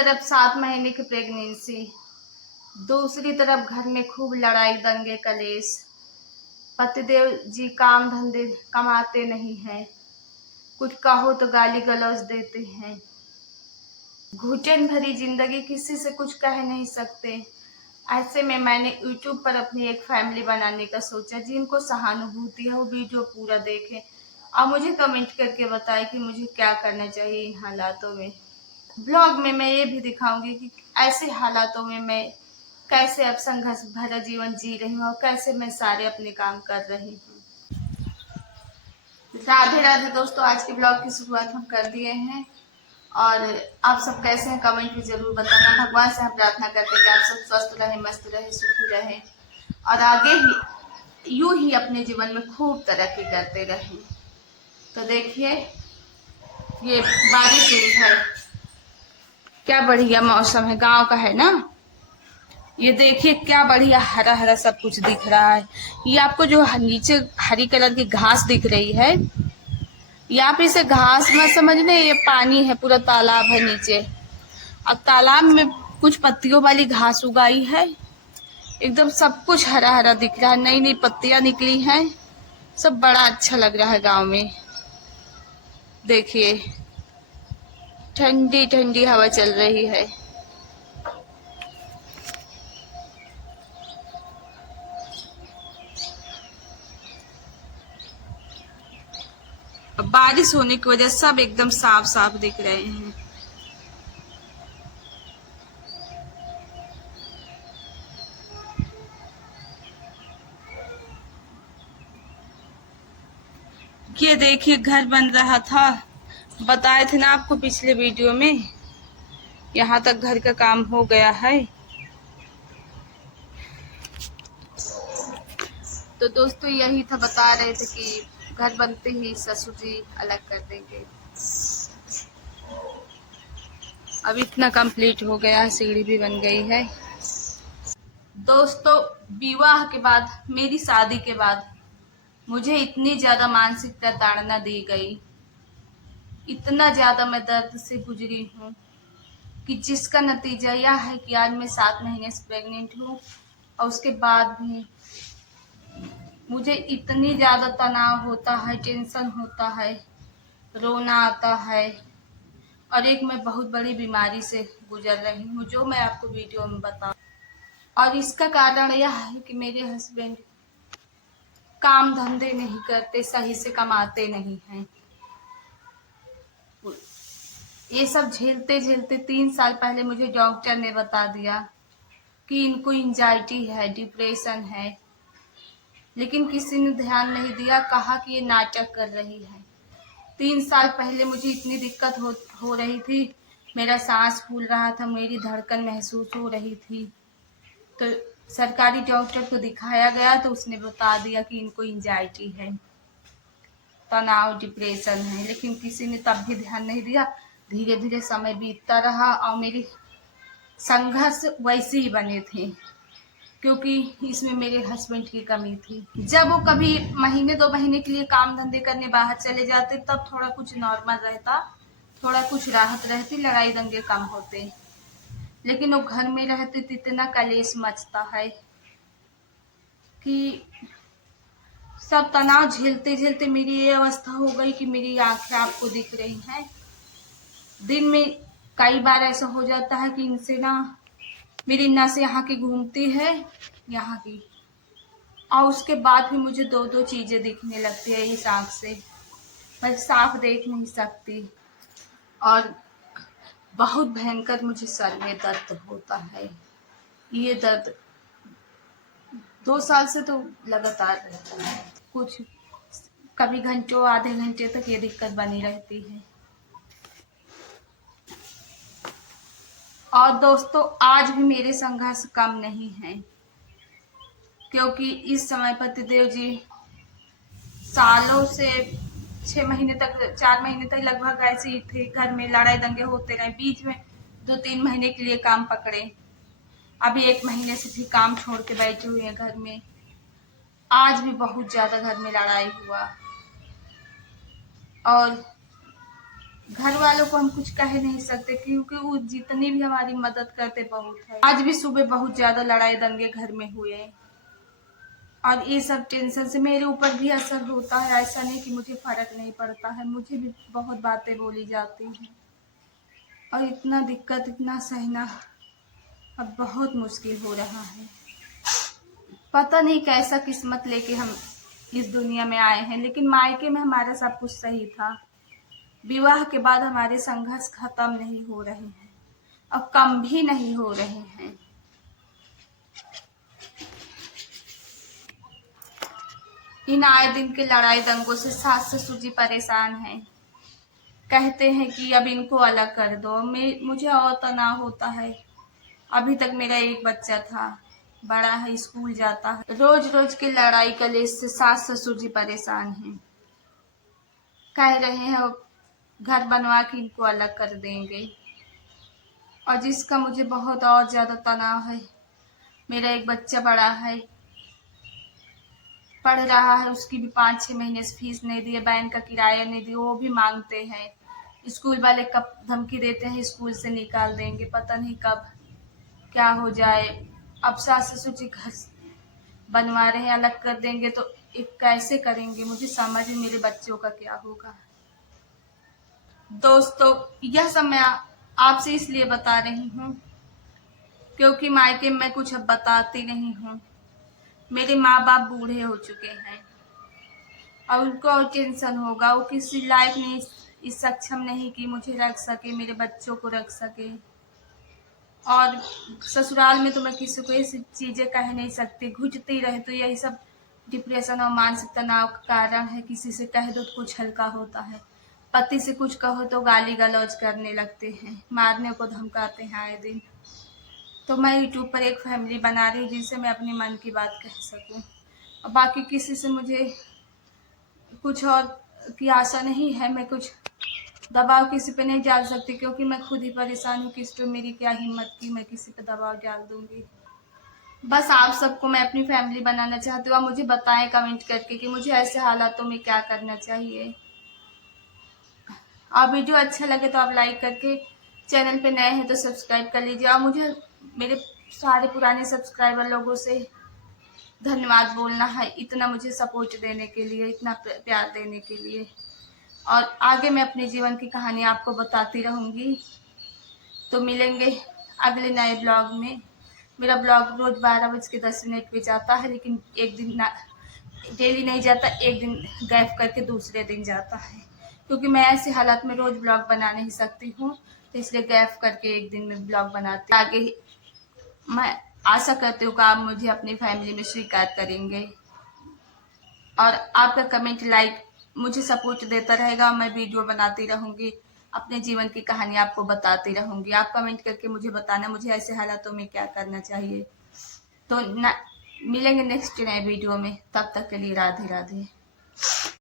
तरफ 7 महीने की प्रेगनेंसी, दूसरी तरफ घर में खूब लड़ाई दंगे कलेश। पतिदेव जी काम धंधे कमाते नहीं हैं, कुछ कहो तो गाली गलौज देते हैं। घुटन भरी जिंदगी, किसी से कुछ कह नहीं सकते। ऐसे में मैंने YouTube पर अपनी एक फैमिली बनाने का सोचा। जिनको सहानुभूति है वो वीडियो पूरा देखें और मुझे कमेंट करके बताएं कि मुझे क्या करना चाहिए इन हालातों में। ब्लॉग में मैं ये भी दिखाऊंगी कि ऐसे हालातों में मैं कैसे अब संघर्ष भरा जीवन जी रही हूँ और कैसे मैं सारे अपने काम कर रही हूँ। राधे राधे दोस्तों, आज के ब्लॉग की शुरुआत हम कर दिए हैं और आप सब कैसे हैं कमेंट में जरूर बताना। भगवान से हम प्रार्थना करते हैं कि आप सब स्वस्थ रहे, मस्त रहे, सुखी रहे और आगे ही यूं ही अपने जीवन में खूब तरक्की करते रहें। तो देखिए, ये बारिश हुई है, क्या बढ़िया मौसम है, गांव का है ना। ये देखिए क्या बढ़िया हरा हरा सब कुछ दिख रहा है। ये आपको जो नीचे हरी कलर की घास दिख रही है, ये आप इसे घास मत समझने, ये पानी है, पूरा तालाब है नीचे। अब तालाब में कुछ पत्तियों वाली घास उगाई है, एकदम सब कुछ हरा हरा दिख रहा है, नई नई पत्तियां निकली हैं, सब बड़ा अच्छा लग रहा है गांव में। देखिए ठंडी ठंडी हवा चल रही है। बारिश होने की वजह से सब एकदम साफ साफ दिख रहे हैं। ये देखिए घर बन रहा था, बताए थे ना आपको पिछले वीडियो में। यहाँ तक घर का काम हो गया है। तो दोस्तों यही था, बता रहे थे कि घर बनते ही ससुर जी अलग कर देंगे। अब इतना कंप्लीट हो गया है, सीढ़ी भी बन गई है। दोस्तों विवाह के बाद, मेरी शादी के बाद मुझे इतनी ज्यादा मानसिक प्रताड़ना दी गई, इतना ज्यादा मैं दर्द से गुजरी हूँ कि जिसका नतीजा यह है कि आज मैं 7 महीने से प्रेग्नेंट हूँ और उसके बाद भी मुझे इतनी ज्यादा तनाव होता है, टेंशन होता है, रोना आता है और एक मैं बहुत बड़ी बीमारी से गुजर रही हूँ, जो मैं आपको वीडियो में बताऊँ। और इसका कारण यह है कि मेरे हस्बैंड काम धंधे नहीं करते, सही से कमाते नहीं हैं। ये सब झेलते झेलते 3 साल पहले मुझे डॉक्टर ने बता दिया कि इनको एंजाइटी है, डिप्रेशन है, लेकिन किसी ने ध्यान नहीं दिया, कहा कि ये नाटक कर रही है। 3 साल पहले मुझे इतनी दिक्कत हो रही थी, मेरा सांस फूल रहा था, मेरी धड़कन महसूस हो रही थी। तो सरकारी डॉक्टर को दिखाया गया तो उसने बता दिया कि इनको एंजाइटी है, तनाव, डिप्रेशन है, लेकिन किसी ने तब भी ध्यान नहीं दिया। धीरे धीरे समय बीतता रहा और मेरी संघर्ष वैसे ही बने थे, क्योंकि इसमें मेरे हस्बैंड की कमी थी। जब वो कभी महीने 2 महीने के लिए काम धंधे करने बाहर चले जाते तब थोड़ा कुछ नॉर्मल रहता, थोड़ा कुछ राहत रहती, लड़ाई दंगे कम होते। लेकिन वो घर में रहते तो इतना कलेश मचता है कि सब तनाव झेलते झेलते मेरी ये अवस्था हो गई कि मेरी आंखें आपको दिख रही हैं। दिन में कई बार ऐसा हो जाता है कि इनसे ना मेरी नस यहाँ की घूमती है, यहाँ की, और उसके बाद भी मुझे 2-2 चीजें दिखने लगती है इस आँख से। मैं साफ देख नहीं सकती और बहुत भयंकर मुझे सर में दर्द होता है। ये दर्द 2 साल से तो लगातार रहता है, कुछ कभी घंटों आधे घंटे तक ये दिक्कत बनी रहती है। और दोस्तों आज भी मेरे संघर्ष कम नहीं है, क्योंकि इस समय पतिदेव जी सालों से 6 महीने तक, 4 महीने तक लगभग ऐसे ही थे, घर में लड़ाई दंगे होते रहे, बीच में 2-3 महीने के लिए काम पकड़े, अभी 1 महीने से भी काम छोड़ के बैठे हुए हैं घर में। आज भी बहुत ज्यादा घर में लड़ाई हुआ और घर वालों को हम कुछ कह नहीं सकते क्योंकि वो जितनी भी हमारी मदद करते बहुत है। आज भी सुबह बहुत ज्यादा लड़ाई दंगे घर में हुए और ये सब टेंशन से मेरे ऊपर भी असर होता है। ऐसा नहीं कि मुझे फर्क नहीं पड़ता है, मुझे भी बहुत बातें बोली जाती हैं और इतना दिक्कत, इतना सहना अब बहुत मुश्किल हो रहा है। पता नहीं कैसा किस्मत लेके हम इस दुनिया में आए हैं, लेकिन मायके में हमारा सब कुछ सही था। विवाह के बाद हमारे संघर्ष खत्म नहीं हो रहे हैं और कम भी नहीं हो रहे हैं। इन आए दिन के लड़ाई दंगों से सास ससुर जी परेशान हैं। कहते हैं कि अब इनको अलग कर दो। मुझे और तनाव होता है। अभी तक मेरा एक बच्चा था, बड़ा है, स्कूल जाता है। रोज रोज की लड़ाई कलेश से सास ससुर जी परेशान हैं। कह रहे हैं घर बनवा के इनको अलग कर देंगे और जिसका मुझे बहुत और ज्यादा तनाव है। मेरा एक बच्चा बड़ा है, पढ़ रहा है, उसकी भी 5-6 महीने से फीस नहीं दी है, बैंक का किराया नहीं दिया, वो भी मांगते हैं। स्कूल वाले कब धमकी देते हैं स्कूल से निकाल देंगे, पता नहीं कब क्या हो जाए। अब सास ससुर जी घर बनवा रहे हैं, अलग कर देंगे तो एक कैसे करेंगे, मुझे समझ में मेरे बच्चों का क्या होगा। दोस्तों, यह सब मैं आपसे इसलिए बता रही हूँ क्योंकि मायके में कुछ अब बताती नहीं हूँ। मेरे माँ बाप बूढ़े हो चुके हैं और उनको और टेंशन होगा। वो किसी लायक नहीं, इस सक्षम नहीं कि मुझे रख सके, मेरे बच्चों को रख सके। और ससुराल में तो मैं किसी को ऐसी चीजें कह नहीं सकती, घुटती रहे तो यही सब डिप्रेशन और मानसिक तनाव का कारण है। किसी से कह दो तो कुछ हल्का होता है, पति से कुछ कहो तो गाली गलौज करने लगते हैं, मारने को धमकाते हैं आए दिन। तो मैं यूट्यूब पर एक फैमिली बना रही हूँ जिनसे मैं अपने मन की बात कह सकूं। और बाकी किसी से मुझे कुछ और की आशा नहीं है। मैं कुछ दबाव किसी पे नहीं डाल सकती क्योंकि मैं खुद ही परेशान हूँ। किस पे मेरी क्या हिम्मत की मैं किसी पे दबाव डाल दूंगी। बस आप सबको मैं अपनी फैमिली बनाना चाहती हूँ। आप मुझे बताएं कमेंट करके कि मुझे ऐसे हालातों में क्या करना चाहिए। और वीडियो अच्छा लगे तो आप लाइक करके, चैनल पे नए हैं तो सब्सक्राइब कर लीजिए। और मुझे मेरे सारे पुराने सब्सक्राइबर लोगों से धन्यवाद बोलना है, इतना मुझे सपोर्ट देने के लिए, इतना प्यार देने के लिए। और आगे मैं अपने जीवन की कहानी आपको बताती रहूंगी। तो मिलेंगे अगले नए ब्लॉग में। मेरा ब्लॉग रोज 12:10 पे जाता है, लेकिन एक दिन ना डेली नहीं जाता, एक दिन गैप करके दूसरे दिन जाता है क्योंकि मैं ऐसे हालात में रोज ब्लॉग बना नहीं सकती हूँ। तो इसलिए गैप करके एक दिन में ब्लॉग बनाती हूँ। आगे मैं आशा करती हूँ कि आप मुझे अपनी फैमिली में स्वीकार करेंगे और आपका कमेंट लाइक मुझे सपोर्ट देता रहेगा। मैं वीडियो बनाती रहूंगी, अपने जीवन की कहानी आपको बताती रहूंगी। आप कमेंट करके मुझे बताना मुझे ऐसे हालातों में क्या करना चाहिए। तो मिलेंगे नेक्स्ट नए वीडियो में, तब तक के लिए राधे राधे।